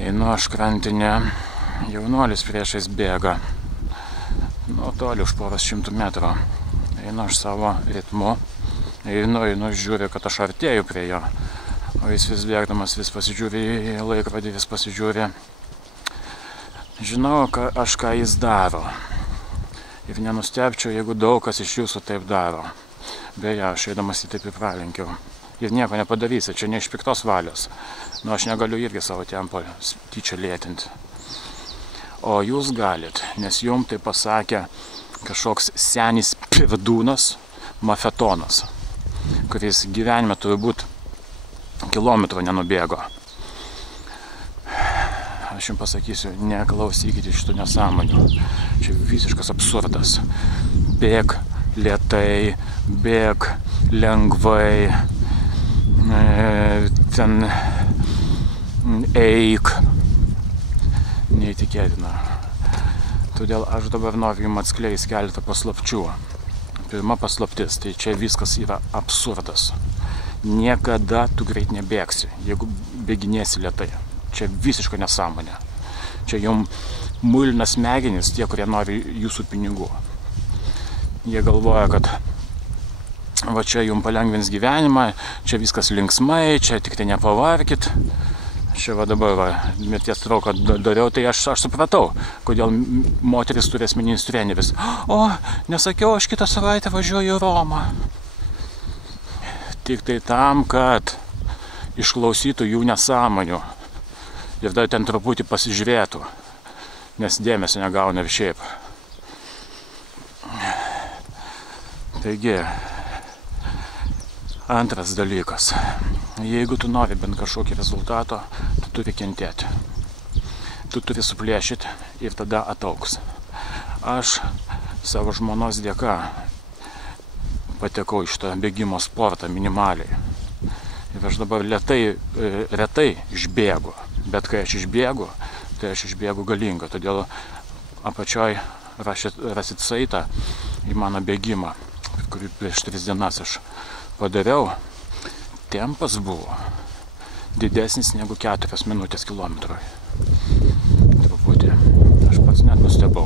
Einu aš krantinę, jaunuolis priešais bėga. Nuo toli už poros šimtų metrų. Einu aš savo ritmu. Einu, žiūriu, kad aš artėju prie jo. O jis vis bėgdamas, vis pasižiūri į laikrodį, vis pasižiūri. Žinau, ką jis daro. Ir nenustebčiau, jeigu daug kas iš jūsų taip daro. Beje, aš eidamas jį taip įpralenkiau. Ir nieko nepadarysi, čia ne iš piktos valios. Nu, aš negaliu irgi savo tempo tyčia lėtinti. O jūs galit, nes jums tai pasakė kažkoks senis pirdūnas, mafetonas, kuris gyvenime turi būti kilometrų nenubėgo. Aš jums pasakysiu, neklausykite šitų nesąmonių. Čia visiškas absurdas. Bėk lėtai, bėk lengvai, ten eik. Neįtikėtina. Todėl aš dabar noriu jums atskleisti keletą paslapčių. Pirma paslaptis, tai čia viskas yra absurdas. Niekada tu greit nebėgsi, jeigu bėginėsi lėtai. Čia visiškai nesąmonė. Čia jums mulina smegenys tie, kurie nori jūsų pinigų. Jie galvoja, kad va čia jums palengvins gyvenimą, čia viskas linksmai, čia tik tai nepavarkit. Čia va dabar mirties trauką dariau, tai aš supratau, kodėl moteris turi asmeninis treneris. O, nesakiau, aš kitą savaitę važiuoju į Romą. Tik tai tam, kad išklausytų jų nesąmonių ir dar ten truputį pasižiūrėtų, nes dėmesio negauna ir šiaip. Taigi, antras dalykas. Jeigu tu nori bent kažkokį rezultato, tu turi kentėti. Tu turi suplėšyti ir tada ataugs. Aš savo žmonos dėka patekau į šitą bėgimo sportą minimaliai. Ir aš dabar retai išbėgu. Bet kai aš išbėgu, tai aš išbėgu galinga. Todėl apačioj rasit saitą į mano bėgimą, kurį prieš 3 dienas aš padariau. Tempas buvo didesnis negu 4 minutės kilometrui. Truputį. Aš pats net nustebau.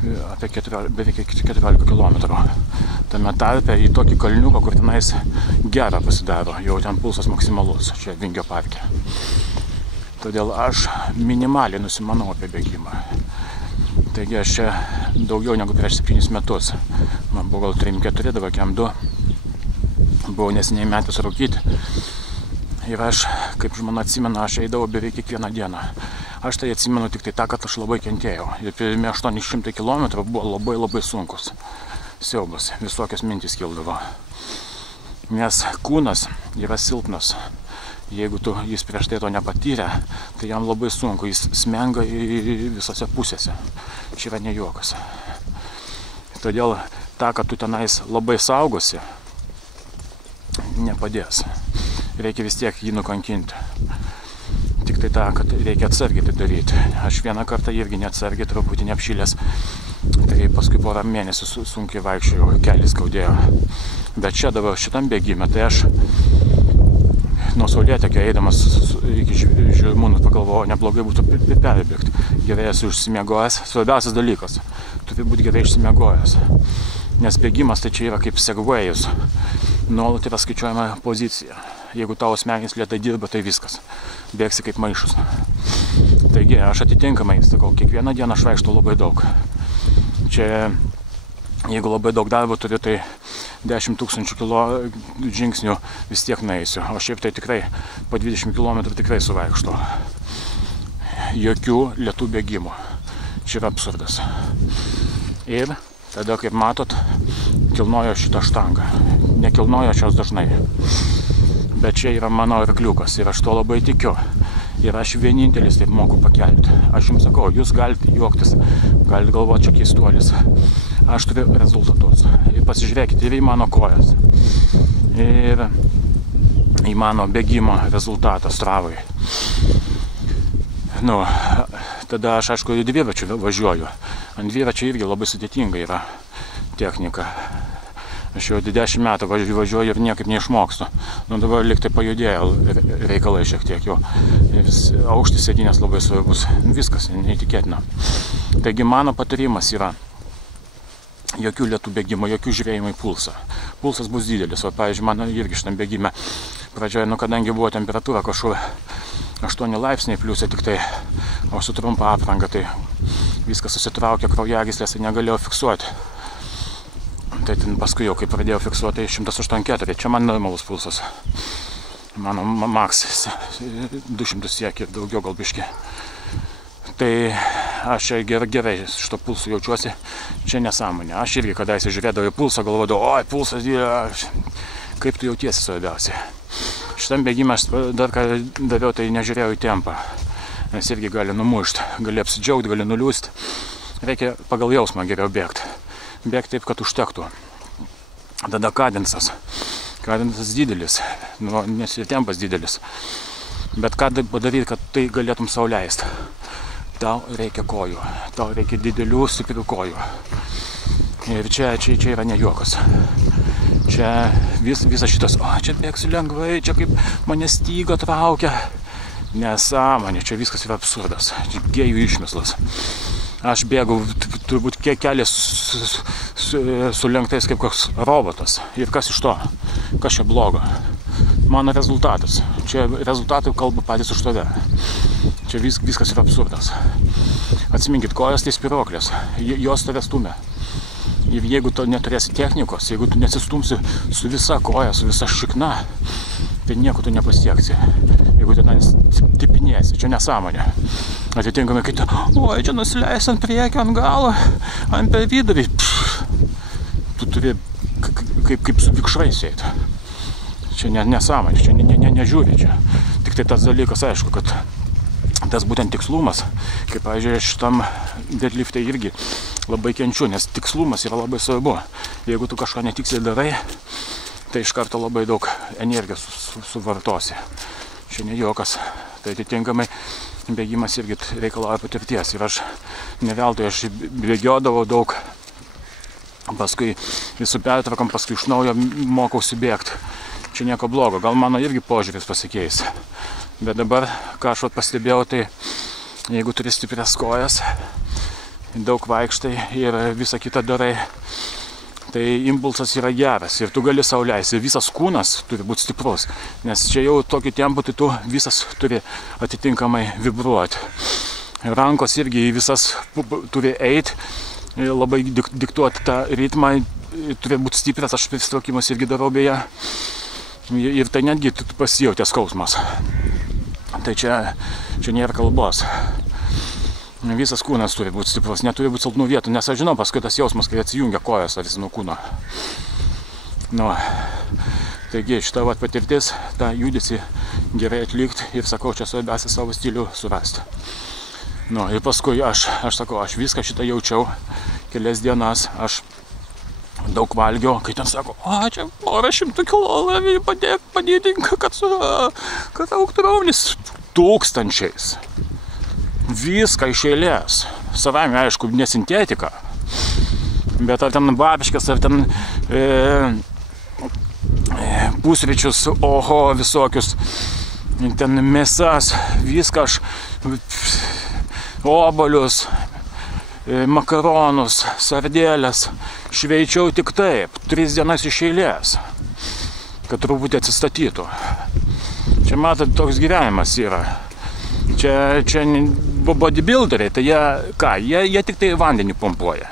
Beveik 14 kilometrų. Tame tarpe į tokį kalniuką, kur tenais gera pasidaro. Jau ten pulsas maksimalus, čia Vingio parke. Todėl aš minimaliai nusimanau apie bėgimą. Taigi aš čia daugiau negu prieš 7 metus. Man buvo gal 3-4, dabar kiam 2. Buvau neseniai metęs rūkyti. Ir aš, kaip žmona atsimenu, aš eidavau beveik kiekvieną dieną. Aš tai atsimenu tik tai tą, kad aš labai kentėjau. Ir pirmi 800 km buvo labai sunkus. Siaubas, visokios mintys kildavo. Nes kūnas yra silpnas. Jeigu jis prieš tai to nepatyrė, tai jam labai sunku. Jis smenga visose pusėse. Čia yra ne juokas. Todėl tą, kad tu tenais labai saugosi, nepadės. Reikia vis tiek jį nukankinti. Tik tai tą, kad reikia atsargiai tai daryti. Aš vieną kartą irgi neatsargiai, truputį neapšilęs. Tai paskui porą mėnesių sunkiai vaikščiojau, kelias skaudėjo. Bet čia dabar šitam bėgime, tai aš nuo Saulėtekio eidamas iki Žirmūnų pagalvojau, neblogai būtų perbėgti. Gerai esu užsimiegojęs. Svarbiausias dalykas. Turi būti gerai išsimiegojęs. Nes bėgimas tai čia yra kaip segvėjus. Nuolat yra skaičiuojama pozicija. Jeigu tavo smegenys lėtai dirba, tai viskas. Bėgsi kaip maišus. Taigi, aš atitinkamai, sakau, kiekvieną dieną aš vaikštau labai daug. Čia, jeigu labai daug darbo turiu, tai 10 000 žingsnių vis tiek nueisiu. O šiaip tai tikrai po 20 km tikrai suvaikštau. Jokių lėtų bėgimų. Čia yra absurdas. Ir tada, kaip matot, kilnojo šitą štangą. Nekilnojo šios dažnai. Bet čia yra mano arkliukas ir aš to labai tikiu. Ir aš vienintelis taip moku pakelti. Aš jums sakau, jūs galite juoktis, galite galvoti, čia keistuolis. Aš turiu rezultatus. Ir pasižiūrėkite ir į mano kojas. Ir į mano bėgimo rezultatą Stravai. Nu, tada aš, aišku, į dviračių važiuoju. Ant dviračio irgi labai sudėtinga yra technika. Aš jau 10 metų važiuoju ir niekaip neišmokstu. Nu dabar liktai pajudėjo reikalai šiek tiek jau. Aukštis sėdynės labai svarbus. Viskas neįtikėtina. Taigi mano patarimas yra jokių lėtų bėgimo, jokių žiūrėjimų į pulsą. Pulsas bus didelis. O pavyzdžiui, mano irgi šitam bėgime pradžioje, kadangi buvo temperatūra kažkur 8 laipsniai pliusai tik tai, o su trumpa apranga, tai viskas susitraukė kraujagyslės ir negalėjau fiksuoti. Tai ten paskui jau, kai pradėjau fiksuoti, 184. Čia man normalus pulsas. Mano maks 200 siekia ir daugiau gal biški. Tai aš gerai šito pulsu jaučiuosi, čia nesąmonė. Aš irgi kadaise žiūrėdavau į pulsą, galvodavau, oi, pulsas, kaip tu jautiesi svarbiausiai. Šitam bėgime aš dar ką dariau, tai nežiūrėjau į tempą, nes irgi gali numušti, gali apsidžiaugti, gali nuliūsti. Reikia pagal jausmą geriau bėgti. Bėgti taip, kad užtektų. Tada kadensas. Kadensas didelis, nes ir tempas didelis. Bet ką padaryti, kad tai galėtum sau leisti? Tau reikia kojų. Tau reikia didelių, stiprių kojų. Ir čia yra ne juokas. Čia visas šitas, čia bėgsiu lengvai, čia kaip mane styga traukia. Nesąmonė, čia viskas yra absurdas. Čia gėjų išmislas. Aš bėgau turbūt kelias sulenktais kaip koks robotas. Ir kas iš to? Kas čia blogo? Mano rezultatas. Čia rezultatai kalba patys už tave. Čia viskas yra absurdas. Atsiminkit, kojos tai spiroklės. Jos tave stumia. Ir jeigu tu neturėsi technikos, jeigu tu nesistumsi su visa koja, su visa šikna, tai nieko tu nepasieksi. Jeigu tu tipinėsi, čia nesąmonė. Atitinkamai, kai tu, oi, čia nusileis ant priekio, ant galo, ant per vidurį. Tu turi kaip su vikšrais eiti. Čia nesąmonė, čia nežiūri čia. Tik tai tas dalykas, aišku, kad tas būtent tikslumas, kaip, pavyzdžiui, šitam deadlifte irgi labai kenčiu, nes tikslumas yra labai svarbu. Jeigu tu kažką netiksliai darai, tai iš karto labai daug energijos suvartosi. Čia ne juokas. Tai atitinkamai bėgimas irgi reikalauja patirties. Ir aš neveltui, aš bėgiodavau daug, paskui visų pertraukom, paskui iš naujo mokausi bėgti. Čia nieko blogo. Gal mano irgi požiūris pasikeis. Bet dabar, ką aš pastebėjau, tai jeigu turi stiprias kojas, daug vaikštai ir visą kitą darai, tai impulsas yra geras ir tu gali sau leisti. Visas kūnas turi būti stiprus, nes čia jau tokiu tempu, tai tu visas turi atitinkamai vibruoti. Rankos irgi visas turi eiti, labai diktuoti tą ritmą, turi būti stiprias, aš pristraukimus irgi darau beje. Ir tai netgi pasijautė skausmas. Tai čia nėra kalbos. Visas kūnas turi būti stiprus, neturi būti silpnų vietų, nes aš žinau paskui tas jausmas, kai atsijungia kojas ar nuo kūno. Taigi šita patirtis, tą judesį gerai atlikti ir sakau, čia svarbiausia savo stilių surasti. Ir paskui aš sakau, aš viską šitą jaučiau kelias dienas, aš daug valgiau, kai ten sako, čia porą 100 kilogramų padidink, kad augtų raumenys tūkstančiais. Viską iš eilės. Savame, aišku, ne sintetika, bet ar ten babiškas, ar ten pusryčius, visokius, ten mėsas, viską aš, obuolius, makaronus, sardėlės, šveičiau tik taip, 3 dienas iš eilės, kad truputį atsistatytų. Čia matot, toks gyvenimas yra. Čia bodybuilderiai, tai jie tik tai vandenį pompuoja.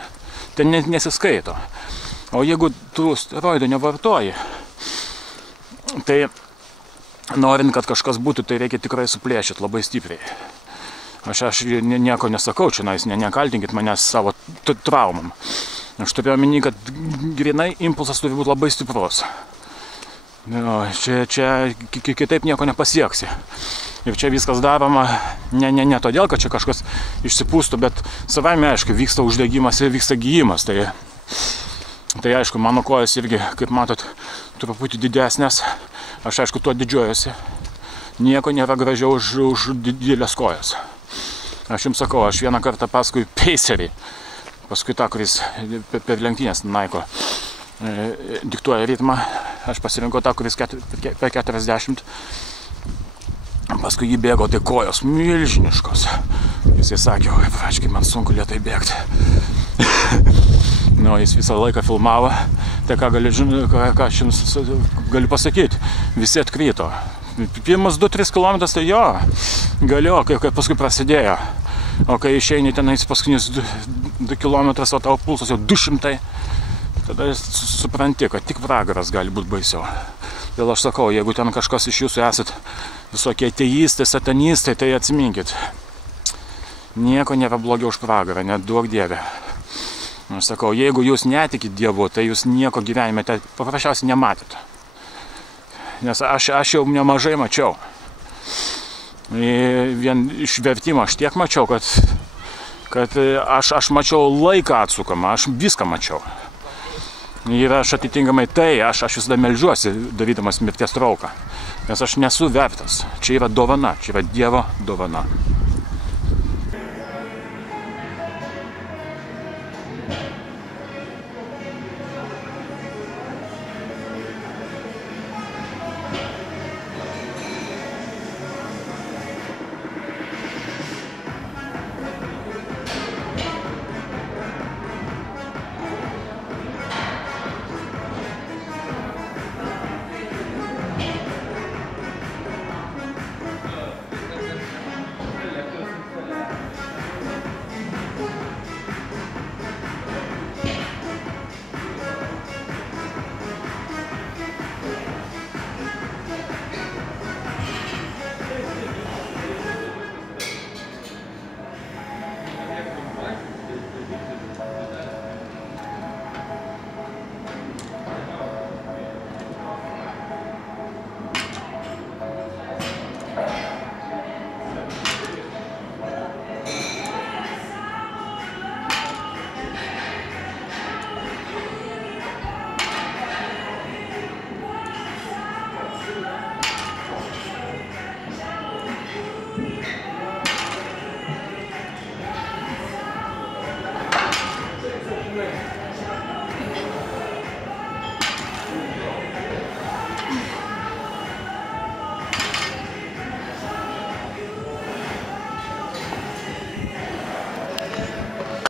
Tai nesiskaito. O jeigu tu steroidų nevartoji, tai norint, kad kažkas būtų, tai reikia tikrai suplėšyti labai stipriai. Aš nieko nesakau, čia nekaltinkit manęs savo traumam. Aš turiu omeny, kad grinai impulsas turi būti labai stiprus. Čia kitaip nieko nepasieksi. Ir čia viskas daroma ne todėl, kad čia kažkas išsipūstų, bet savaime, aišku, vyksta uždegimas ir vyksta gijimas. Tai aišku, mano kojas irgi, kaip matot, truputį didesnės. Aš, aišku, tuo didžiuojuosi. Nieko nėra gražiau už didelės kojas. Aš jums sakau, aš vieną kartą paskui Pacerį, paskui tą, kuris per lenktynės Nike diktuoja ritmą. Aš pasirinkau tą, kuris per 40. Paskui jį bėgo, tai kojos milžiniškos. Jisai sakė, oi, praškai, man sunku lėtai bėgti. Nu, jis visą laiką filmavo. Tai ką aš jums galiu pasakyti, visi atkrito. Pirmas 2-3 km tai jo, galėjo, kai paskui prasidėjo. O kai išeini tenais paskutinius 2 km, o tavo pulsas jau 200, tada supranti, kad tik pragaras gali būti baisiau. Dėl aš sakau, jeigu ten kažkas iš jūsų esat visokie ateistai, satanistai, tai atsiminkit. Nieko nėra blogiau už pragarą, net duok Dieve. Aš sakau, jeigu jūs netikit Dievu, tai jūs nieko gyvenime paprasčiausiai nematėte. Nes aš jau nemažai mačiau. Vien iš vertimo aš tiek mačiau, kad aš mačiau laiką atsukamą, aš viską mačiau. Ir aš atitinkamai aš visada meldžiuosi, darydamas mirties trauką. Nes aš nesu vertas. Čia yra dovana, čia yra Dievo dovana.